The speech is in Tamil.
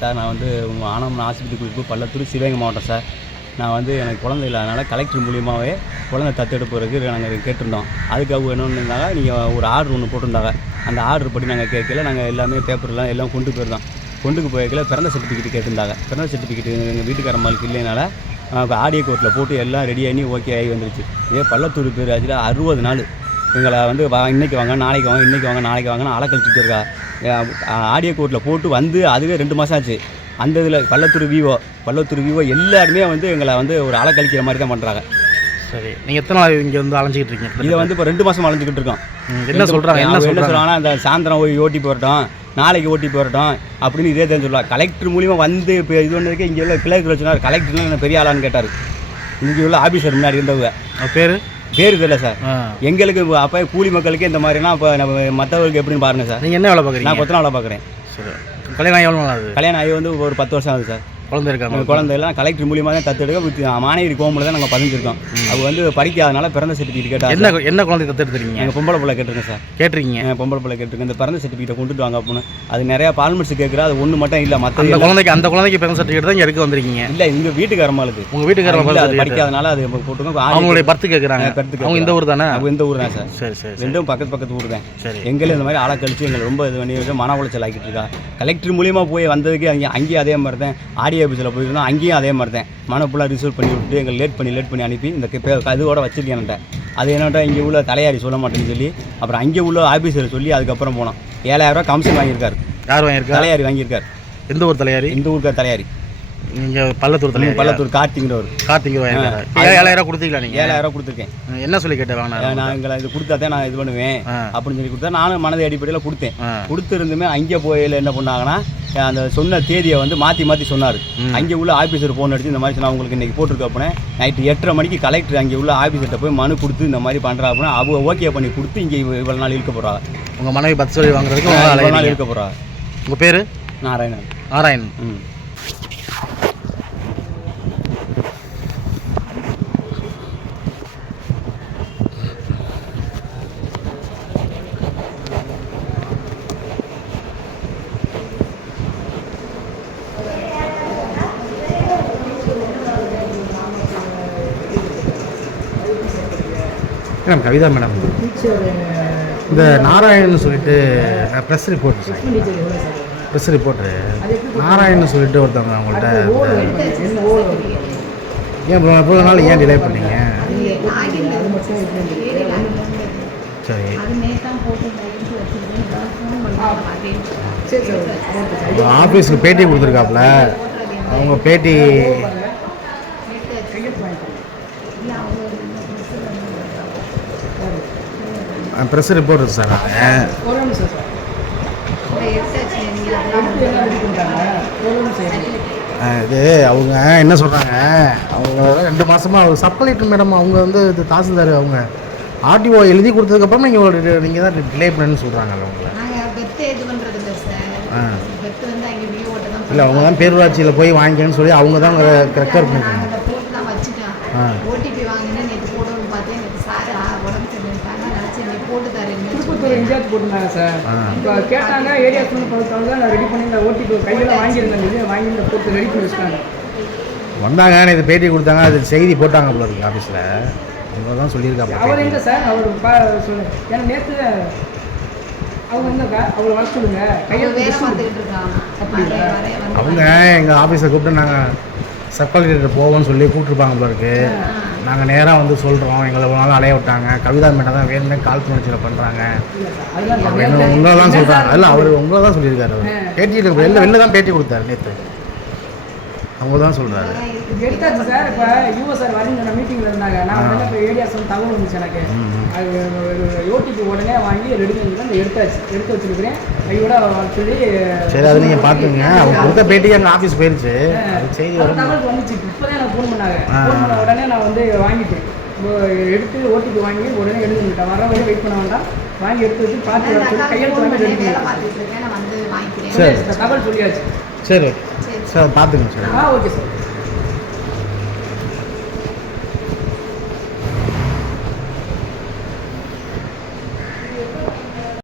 சார் நான் வந்து உங்கள் ஆனமன் ஆஸ்பத்திரி குறிப்பு பள்ளத்தூர் சிவகங்கை மாவட்டம் சார். நான் வந்து எனக்கு குழந்தை இல்லாதனால கலெக்டர் மூலியமாகவே குழந்தை தத்தெடுப்பதற்கு நாங்கள் கேட்டிருந்தோம். அதுக்காக அவங்க என்ன இருந்தாங்க நீங்கள் ஒரு ஆர்டர் ஒன்று போட்டிருந்தாங்க. அந்த ஆர்டர் படி நாங்கள் கேட்கல நாங்கள் எல்லாமே பேப்பர்லாம் எல்லாம் கொண்டு போயிருந்தோம். கொண்டுக்கு போய்க்கல பிறந்த சர்டிஃபிகேட் கேட்டிருந்தாங்க. பிறந்த சர்டிஃபிகேட் எங்கள் வீட்டுக்காரம்மாளுக்கு இல்லைனால ஆடியோ கோர்ட்டில் போட்டு எல்லாம் ரெடி ஆகி ஓகே ஆகி வந்துருச்சு. இதே பள்ளத்தூர் பேர் அதில் அறுபது நாள். எங்களை வந்து வா இன்றைக்கி வாங்க நாளைக்கு வாங்க இன்னைக்கு வாங்க நாளைக்கு வாங்கன்னு ஆளை இருக்கா ஆடியோ கோர்ட்டில் போட்டு வந்து அதுவே ரெண்டு மாதம் ஆச்சு. அந்த இதில் பள்ளத்தூர் விவோ பள்ளத்தூர் விவோ எல்லாருமே வந்து எங்களை வந்து ஒரு ஆளை கழிக்கிற மாதிரி தான் பண்ணுறாங்க சரி நீங்கள் எத்தனை நாள் இங்கே வந்து அலைஞ்சிக்கிட்டு இருக்கீங்க இதை வந்து இப்போ ரெண்டு மாதம் அலைஞ்சிக்கிட்டு இருக்கோம். என்ன சொல்கிறாங்க என்ன சொல்கிறாங்கன்னா அந்த சாயந்தரம் போய் ஓட்டி போகிறட்டும் நாளைக்கு ஓட்டி போகிறட்டும் அப்படின்னு இதே தான் சொல்லுவாங்க கலெக்டர் மூலியமாக வந்து இப்போ இது பண்ணதுக்கு இங்கே உள்ள கிளர்க்கு சொன்னார் கலெக்டர்லாம் என்ன பெரிய ஆளான்னு கேட்டார். இங்கே உள்ள ஆஃபீஸர் முன்னாடி இருந்தவங்க. பேர்? பேர் தெரியல சார்? எங்களுக்கு அப்போ கூலி மக்களுக்கு இந்த மாதிரினா இப்போ நம்ம மற்றவர்களுக்கு எப்படின்னு பாருங்கள் சார். நீங்கள் என்ன வேலை நான் பார்க்குறீங்க கொத்தனா வேலை பார்க்குறேன். கல்யாணம் எவ்வளோ ஆகுது? கல்யாணம் ஆகி வந்து ஒரு பத்து வருஷம் ஆகுது சார். குழந்தை இருக்காங்க எங்கள் குழந்தை எல்லாம் கலெக்டர் மூலியமாக தான் தத்தெடுக்க மாணவி கோமில் தான் நாங்கள் பதிஞ்சிருக்கோம். அது வந்து படிக்காதனால பிறந்த சர்டிஃபிகேட் கேட்டால் என்ன என்ன குழந்தை தத்தெடுத்துருக்கீங்க எங்கள் பொம்பளை பிள்ளை கேட்டிருக்கேன் சார். கேட்டிருக்கீங்க? பொம்பளை பிள்ளை கேட்டிருக்கேன். இந்த பிறந்த சர்டிஃபிகேட்டை கொண்டுட்டு வாங்க அப்படின்னு. அது நிறையா பால்மெண்ட்ஸ் கேட்குறா அது ஒன்று மட்டும் இல்லை. மற்ற அந்த குழந்தைக்கு அந்த குழந்தைக்கு பிறந்த சர்டிஃபிகேட் தான் எடுக்க வந்திருக்கீங்க. இல்லை எங்கள் வீட்டுக்காரம்மாளுக்கு உங்கள் certificate. படிக்காதனால அது போட்டுருக்கோம் ஆடி- அவங்களுடைய பர்த்து கேட்குறாங்க அவங்க இந்த ஊர் தானே? அவங்க இந்த ஊர் தான் சார். சரி சரி ரெண்டும் பக்கத்து பக்கத்து ஊர் தான். சரி. எங்களும் இந்த மாதிரி ஆளை கழிச்சு எங்களை ரொம்ப இது பண்ணி மன உளைச்சல் ஆக்கிட்டு இருக்கா. கலெக்டர் மூலியமாக போய் வந்ததுக்கு அங்கே அங்கேயும் அதே மாதிரி தான். ஆடியோ ஆஃபீஸில் போயிருந்தோம் அங்கேயும் அதே மாதிரி தான் மனு ஃபுல்லாக ரிசீவ் பண்ணி விட்டு எங்களை லேட் பண்ணி லேட் பண்ணி அனுப்பி இந்த இதுவோட வச்சிருக்கேன் என்கிட்ட. அது என்னட்ட இங்கே உள்ள தலையாரி சொல்ல மாட்டேன்னு சொல்லி அப்புறம் அங்கே உள்ள ஆஃபீஸர் சொல்லி அதுக்கப்புறம் போனோம். ஏழாயிரம் ரூபாய் கமிஷன் வாங்கியிருக்காரு. யார் வாங்கியிருக்கா? தலையாரி வாங்கியிருக்காரு. எந்த ஊர் தலையாரி? இந்த ஊருக்கார் தலையாரி? நீங்கள் பள்ளத்தூர் தலையாரி பள்ளத்தூர் கார்த்திங்கிறவர் கார்த்திக் ஏழாயிரம் ரூபா கொடுத்தீங்களா நீங்கள் ஏழாயிரம் கொடுத்துருக்கேன். என்ன சொல்லி கேட்டு வாங்கினாரு? நான் எங்களை இது கொடுத்தா தான் நான் இது பண்ணுவேன். அப்படின்னு சொல்லி கொடுத்தா நானும் மனதை அடிப்படையில் கொடுத்தேன். கொடுத்துருந்துமே அங்கே போயில என்ன பண்ணாங்கன்னா அந்த சொன்ன தேதியை வந்து மாற்றி மாற்றி சொன்னார். அங்கே உள்ள ஆஃபீஸர் ஃபோன் அடிச்சு இந்த மாதிரி நான் உங்களுக்கு இன்றைக்கி போட்டிருக்க அப்படின்னா நைட்டு எட்டரை மணிக்கு கலெக்டர் அங்கே உள்ள ஆஃபீஸர்கிட்ட போய் மனு கொடுத்து இந்த மாதிரி பண்ணுறா அப்படின்னா அவங்க ஓகே பண்ணி கொடுத்து இங்கே இவ்வளோ நாள் இருக்க போகிறாங்க உங்கள் மனைவி பத்து சொல்லி வாங்குறதுக்கு நாள் இருக்க போகிறாங்க உங்கள் பேர்? நாராயணன். நாராயணன். ம். Madam Kavitha madam. இந்த நாராயணன் சொல்லிட்டு press report press reporter Narayanan சொல்லிட்டு ஒருத்தவங்க அவங்கள்ட்ட ஏன் இவ்வளோ இவ்வளோ நாள் ஏன் டிலே பண்ணீங்க? சரி. ஆஃபீஸுக்கு பேட்டி கொடுத்துருக்காப்புல அவங்க பேட்டி ப்ரெஸ் ரிப்போர்ட் சார். நான் இது அவங்க என்ன சொல்கிறாங்க அவங்க ரெண்டு மாதமாக அவங்க சப்ளைட்டு மேடம் அவங்க வந்து இது தாசில்தார் அவங்க ஆர்டிஓ எழுதி கொடுத்ததுக்கப்புறம் நீங்கள் நீங்கள் தான் டிலே பண்ணுன்னு சொல்கிறாங்கல்ல அவங்கள இல்லை ஆ. இல்லை அவங்க தான் பேரூராட்சியில் போய் வாங்கிக்கன்னு சொல்லி அவங்க தான் ரெக்கார்ட் பண்ணிருக்காங்க. ஆ. ஓடிபி வாங்கினேன் நேற்று போடணும்னு பார்த்தேன் எனக்கு சார் உடம்பு சரியில்லைட்டாங்க நினச்சேன் நீ போட்டு திருப்பத்தூர் இன்சார்ஜ் போட்டிருந்தாங்க சார் ஆ. இப்போ கேட்டாங்க ஏரியா சொன்ன பொறுத்தவரை நான் ரெடி பண்ணி இந்த ஓடிபி கையில் வாங்கியிருந்தேன் இது வாங்கி இந்த போட்டு ரெடி பண்ணி வச்சுட்டாங்க. வந்தாங்க இது பேட்டி கொடுத்தாங்க அது செய்தி போட்டாங்க போல இருக்கு ஆஃபீஸில் அவங்க தான் அவர் சொல்லியிருக்காங்க எங்க சார் அவர் பா சொல்லு. ஏன்னா நேற்று அவங்க என்னக்கா அவரை வர சொல்லுங்க. அவங்க கையில் அவங்க எங்கள் ஆஃபீஸை கூப்பிட்டு நாங்கள் சப் கலெக்டர் போவோம்னு சொல்லி கூப்பிட்ருப்பாங்க போல இருக்கு. நாங்கள் நேராக வந்து சொல்கிறோம் எங்களை ஒரு நாள் அலைய விட்டாங்க. கவிதா மேடம் தான் வேணுமே கால் துணர்ச்சியில் பண்ணுறாங்க உங்களை தான் சொல்கிறாங்க இல்லை அவர் உங்களை தான் சொல்லியிருக்காரு அவர். பேட்டி வெளில வெளில தான் பேட்டி கொடுத்தாரு நேற்று அவங்க தான் சொல்கிறாரு. எடுத்தாச்சு சார். இப்போ யூஓ சார் வரீங்க மீட்டிங்கில் இருந்தாங்க. நான் வந்து இப்போ ஏரியா சொன்ன தகவல் வந்துச்சு எனக்கு. அது ஓடிபி உடனே வாங்கி ரெடி பண்ணி தான் எடுத்தாச்சு. எடுத்து வச்சிருக்கிறேன். வர சொல்லி சரி அது நீங்கள் பார்த்துங்க அவங்க கொடுத்த பேட்டி எங்கள் ஆஃபீஸ் போயிருச்சு. அது செய்தி தகவல் வந்துச்சு. இப்போதான் எனக்கு ஃபோன் பண்ணாங்க. ஃபோன் பண்ண உடனே நான் வந்து வாங்கிட்டேன். இப்போ எடுத்து ஓடிபி வாங்கி உடனே எடுத்துக்கிட்டேன் வர வரையும் வெயிட் பண்ண வேண்டாம். வாங்கி எடுத்து வச்சு பார்த்து கையெழுத்து வாங்கி சரி. தகவல் சொல்லியாச்சு. சரி சரி. சார் பார்த்துக்கங்க சார். ஆ ஓகே சார்.